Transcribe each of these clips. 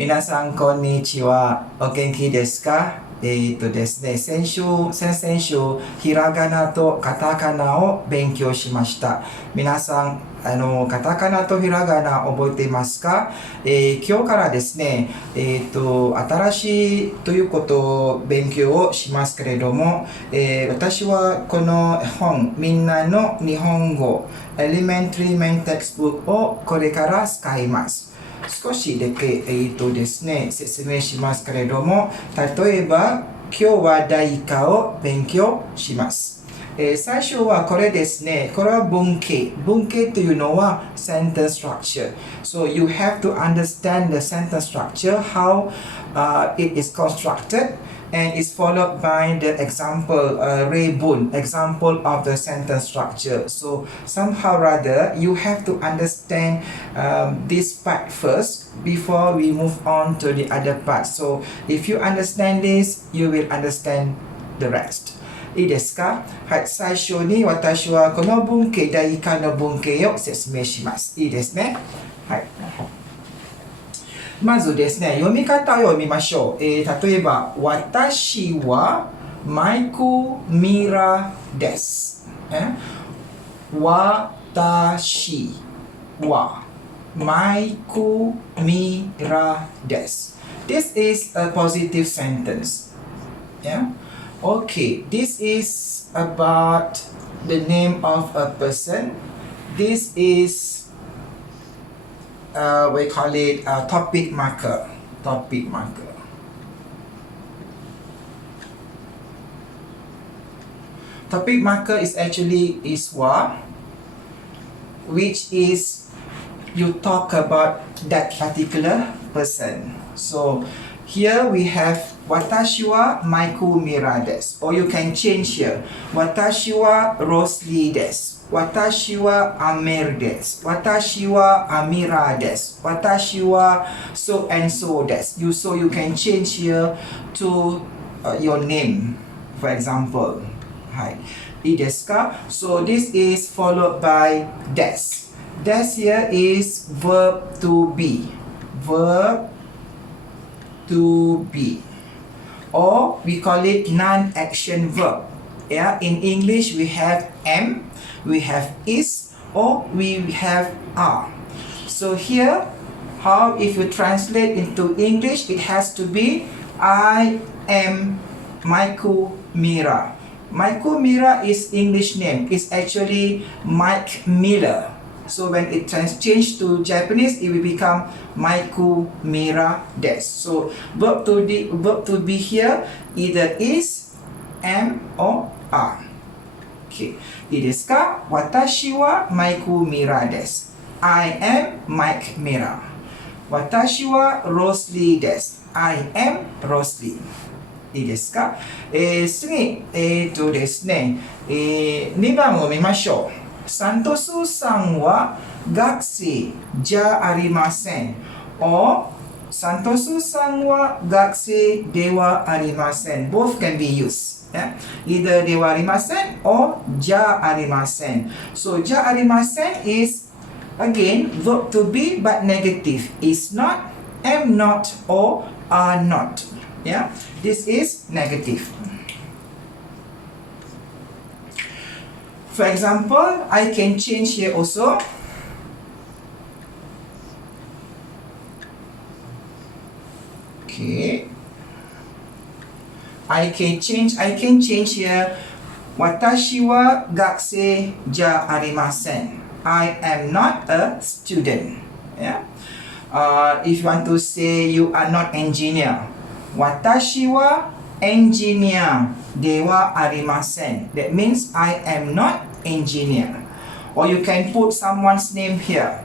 皆さんこんにちは。お元気ですか？ですね、先々週、ひらがなとカタカナを勉強しました。皆さん、カタカナとひらがな覚えていますか？今日からですね、新しいということを勉強をしますけれども、私はこの本、みんなの日本語、Elementary Main Textbook をこれから使います。少しだけ、ですね、説明しますけれども、例えば、今日は第1課を勉強します。最初はこれですね。これは文型。文型というのは sentence structure. So you have to understand the sentence structure, how it is constructed, and is followed by the example, rebun, example of the sentence structure. So somehow rather, you have to understand this part first before we move on to the other part. So if you understand this, you will understand the rest. いいですか？はい、最初に私はこの文型、第1課の文型を説明します。いいですね。はい。まずですね、読み方を読みましょう。例えば、私はマイク・ミラです。私はマイク・ミラです。This is a positive sentence. Yeah? Okay, this is about the name of a person. This is we call it a topic marker. Topic marker. Topic marker is actually iswa, which is you talk about that particular person. So here we have Watashi wa Maiku Mira desu. Or you can change here. Watashi wa Rosli desu. Watashi wa Amir desu. Watashi wa Amira desu. Watashi wa so and so desu. So you can change here to your name, for example. Hi. いいですか? So this is followed by des. Des here is verb to be. Verb to be. Or we call it non-action verb. Yeah, in English we have am, we have is, or we have are. So here, how if you translate into English, it has to be I am Maiku Mira. Maiku Mira is English name. It's actually Mike Miller. So when it changes to Japanese, it will become Maiku Mira desu. So verb to be here either is, am, or are. Okay. いいですか? Watashi wa Maiku Mira desu. I am Mike Mira. Watashi wa Rosli desu. I am Rosli. いいですか? 次、ですね、2番を見ましょう。サントスさんは学生じゃありません。or サントスさんは学生ではありません。Both can be used. Yeah? Either ではありません or じゃありません。So じゃありません is again verb to be but negative. Is not, am not, or are not. Yeah? This is negative. For example, I can change here also. Okay. I can change here. Watashi wa gakusei ja arimasen. I am not a student. Yeah. If you want to say you are not engineer. Watashi wa engineer de wa arimasen. That means I am not engineer. Or you can put someone's name here.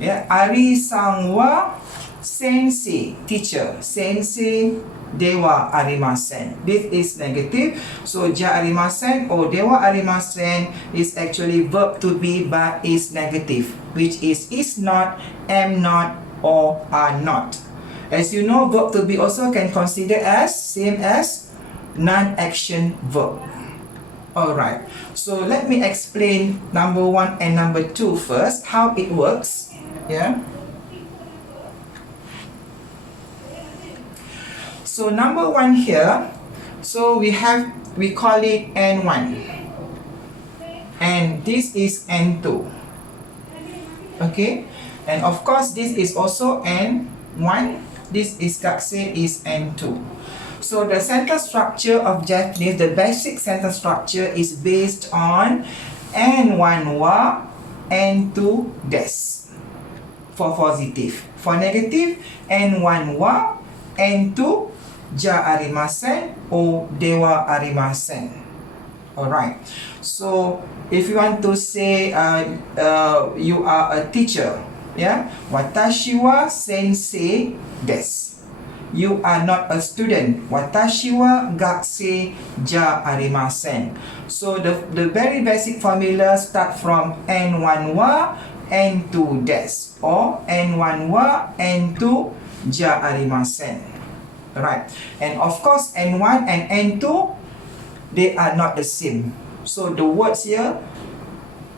Yeah, Ari-san wa sensei, teacher. Sensei de wa arimasen. This is negative. So ja arimasen or de wa arimasen is actually verb to be but is negative, which is not, am not, or are not. As you know, verb to be also can consider as same as non-action verb. Alright, so let me explain number 1 and number 2 first, how it works. Yeah. So number 1 here, so we call it N1, and this is N2. Okay, and of course this is also N1. This is Gakusei is N2. So the sentence structure of Japanese, the basic sentence structure is based on N1 wa, N2 des for positive. For negative, N1 wa, N2 ja arimasen or de wa arimasen. Alright. So if you want to say you are a teacher, yeah, watashi wa sensei desu. You are not a student. Watashi wa gakusei ja arimasen. So the very basic formula start from N1 wa, N2 des, or N1 wa, N2 ja arimasen. Right. And of course N1 and N2, they are not the same. So the words here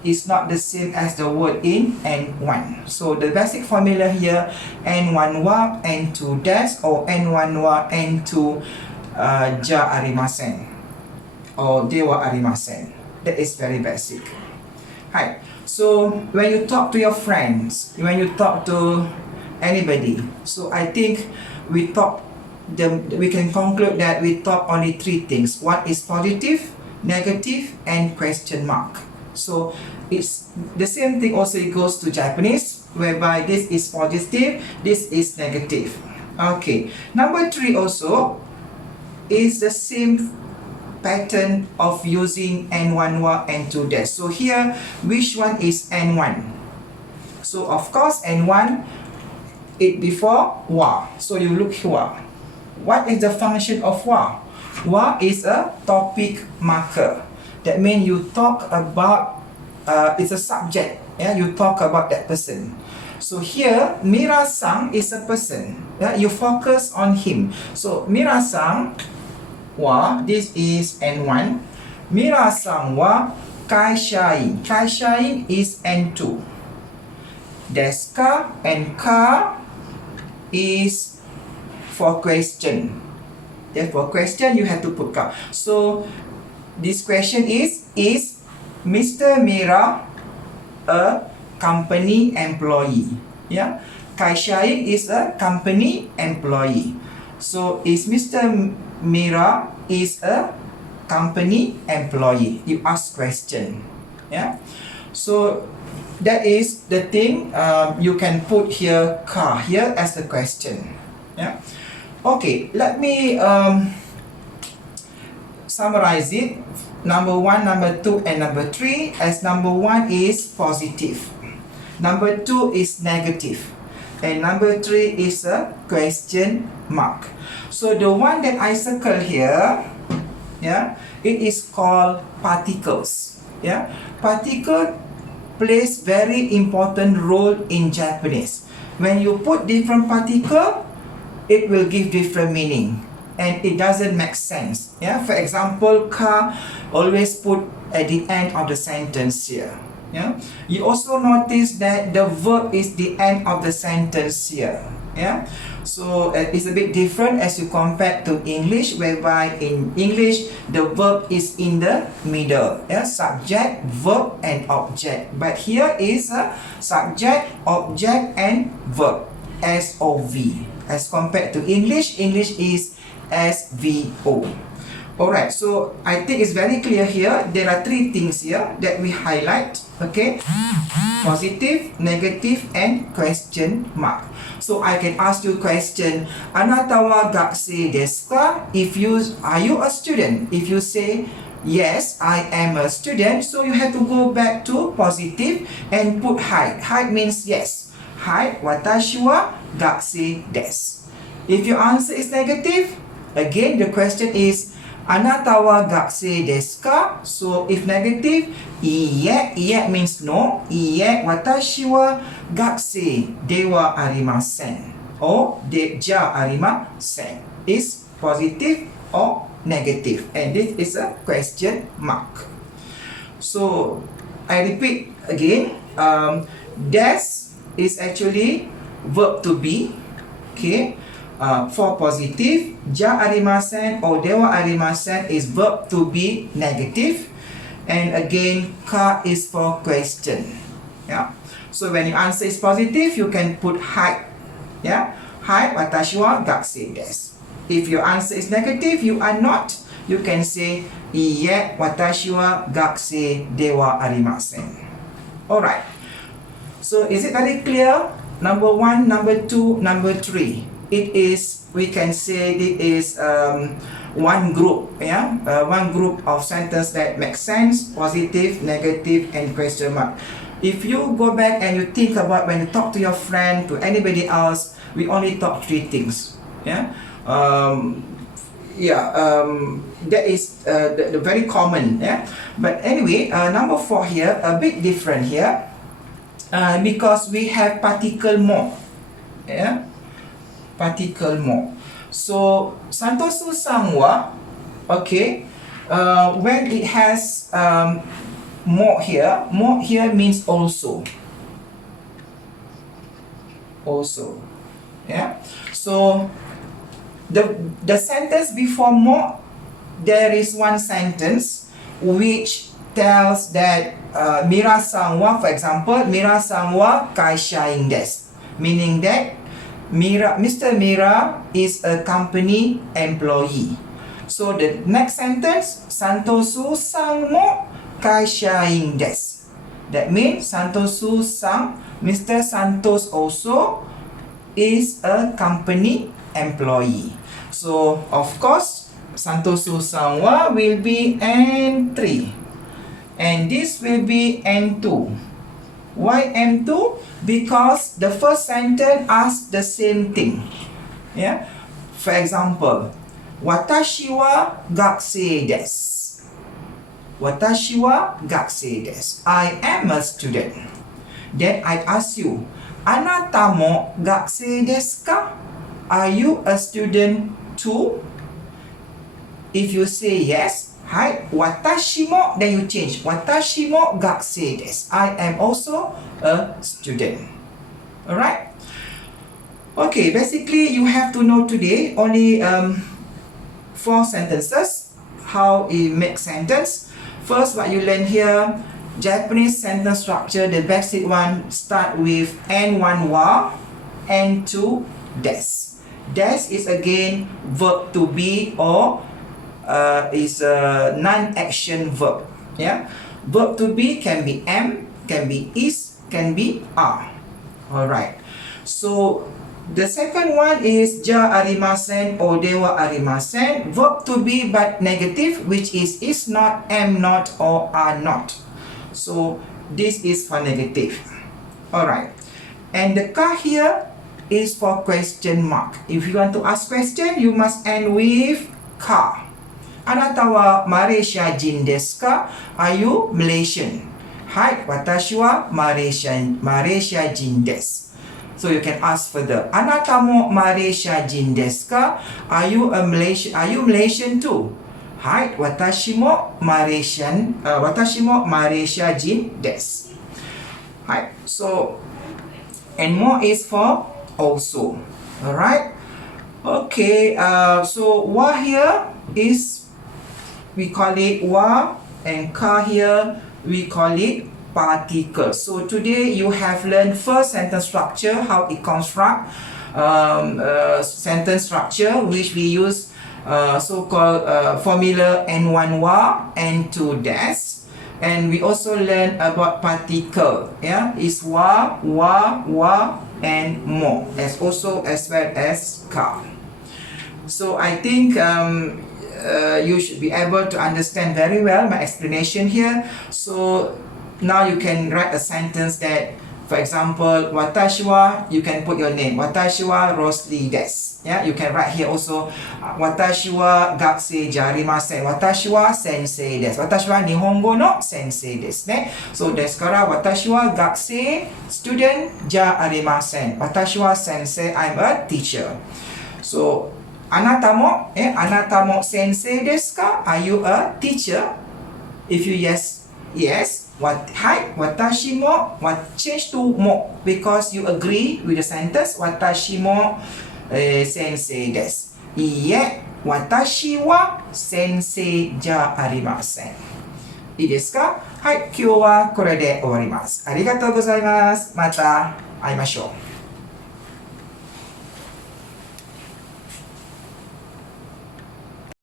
is not the same as the word in N1. So the basic formula here, N1 wa, N2 des, or N1 wa, N2 ja arimasen, or de wa arimasen. That is very basic. Hi. So when you talk to your friends, when you talk to anybody, so I think we can conclude that we talk only 3 things. One is positive, negative, and question mark. So it's the same thing also it goes to Japanese, whereby this is positive, this is negative. Okay, number 3 also is the same pattern of using N1 wa, N2 des. So here, which one is N1? So of course N1, it before wa. So you look here. What is the function of wa? Wa is a topic marker. That means you talk about, it's a subject. Yeah, you talk about that person. So here, Mira-san is a person. Yeah, you focus on him. So Mira-san wa, this is N1. Mira-san wa kaishain. Kaishain is N2. Desu ka and ka is for question. Therefore, question you have to put ka. So this question is Mr. Mira a company employee? Yeah, kaishain is a company employee. So is Mr. Mira is a company employee? You ask question. Yeah. So that is the thing. You can put here ka here as the question. Yeah. Okay. Let me summarize it. Number 1, number 2, and number 3. As number 1 is positive. Number 2 is negative. And number 3 is a question mark. So the one that I circle here, yeah, it is called particles. Yeah, particle plays very important role in Japanese. When you put different particle, it will give different meaning, and it doesn't make sense. Yeah, for example, ka always put at the end of the sentence here. Yeah, you also notice that the verb is the end of the sentence here. Yeah, so it's a bit different as you compare to English, whereby in English the verb is in the middle. Yeah, subject, verb, and object. But here is a subject, object, and verb. SOV. As compared to English, English is SVO. Alright, so I think it's very clear here. There are 3 things here that we highlight. Okay, positive, negative, and question mark. So I can ask you question. Anata wa gakusei desu ka? Are you a student? If you say yes, I am a student, so you have to go back to positive and put hai. Hai means yes. Hai, watashi wa gakusei desu. If your answer is negative, again the question is Anata wa gakusei desu ka? So if negative, iye, iye means no. Iye, watashi wa gakusei de wa arimasen. Or de ja arimasen. Is positive or negative. And this is a question mark. So I repeat again. Des is actually verb to be. Okay. For positive, ja arimasen or dewa arimasen is verb to be negative. And again, ka is for question. Yeah. So when your answer is positive, you can put hai. Yeah. Hai, watashi wa gakusei desu. If your answer is negative, you are not, you can say, iie, watashi wa gakusei dewa arimasen. Alright. So is it very clear? Number 1, number 2, number 3. It is, we can say it is one group, yeah, one group of sentence that makes sense, positive, negative, and question mark. If you go back and you think about when you talk to your friend, to anybody else, we only talk 3 things, yeah. That is the very common, yeah. But anyway, number 4 here, a bit different here, because we have particle more, yeah, particle more. So santosu sangwa, okay, when it has more here means also, yeah. So the sentence before more, there is one sentence which tells that Mira-san wa, for example, Mira-san wa kaishain desu, meaning that Mr. Mira is a company employee. So the next sentence, Santosu-san mo kaishain desu. That means Santosu-san, Mr. Santos also is a company employee. So of course, Santosu-san wa will be N3. And this will be N2. Why N2? Because the first sentence asks the same thing. Yeah. For example, watashi wa gakusei desu. Watashi wa gakusei desu. I am a student. Then I ask you, anata mo gakusei desu ka? Are you a student too? If you say yes, hai, watashi mo, then you change. Watashi mo gakusei desu. I am also a student. Alright? Okay, basically you have to know today only 4 sentences. How it makes sentence. First, what you learn here, Japanese sentence structure, the basic one start with N1 wa, N2 des. Des is again verb to be or is a non-action verb. Yeah, verb to be can be am, can be is, can be are. Alright. So the second one is ja arimasen or dewa arimasen, verb to be but negative, which is not, am not, or are not. So this is for negative. Alright. And the ka here is for question mark. If you want to ask question, you must end with ka. Anata wa Malaysia jin desu ka? Are you Malaysian? Hai, watashi wa Malaysia jin desu. So you can ask further. Anata mo Malaysia jin desu ka? Are you Malaysian too? Hai, watashi mo Malaysia jin desu. Hai. So and more is for also. Alright. Okay. So wa here is, we call it wa, and ka here we call it particle. So today you have learned first sentence structure, how it construct sentence structure, which we use so-called formula N1 wa, N2 des, and we also learn about particle. Yeah, is wa, and mo, as well as ka. So I think you should be able to understand very well my explanation here. So now you can write a sentence that, for example, watashi wa, you can put your name, watashi wa Rosli desu. Yeah, you can write here also, watashi wa gakusei ja arimasen, watashi wa sensei desu, watashi wa nihongo no sensei desu ne. So desu kara watashi wa gakusei, student, ja arimasen, watashi wa sensei, I'm a teacher. So anata mo sensei desu ka? Are you a teacher? If you yes, hai, watashi mo, change to mo because you agree with the sentence. Watashi mo 先生です。いいえ、私は先生じゃありません。いいですか？はい、今日はこれで終わります。ありがとうございます。また会いましょう。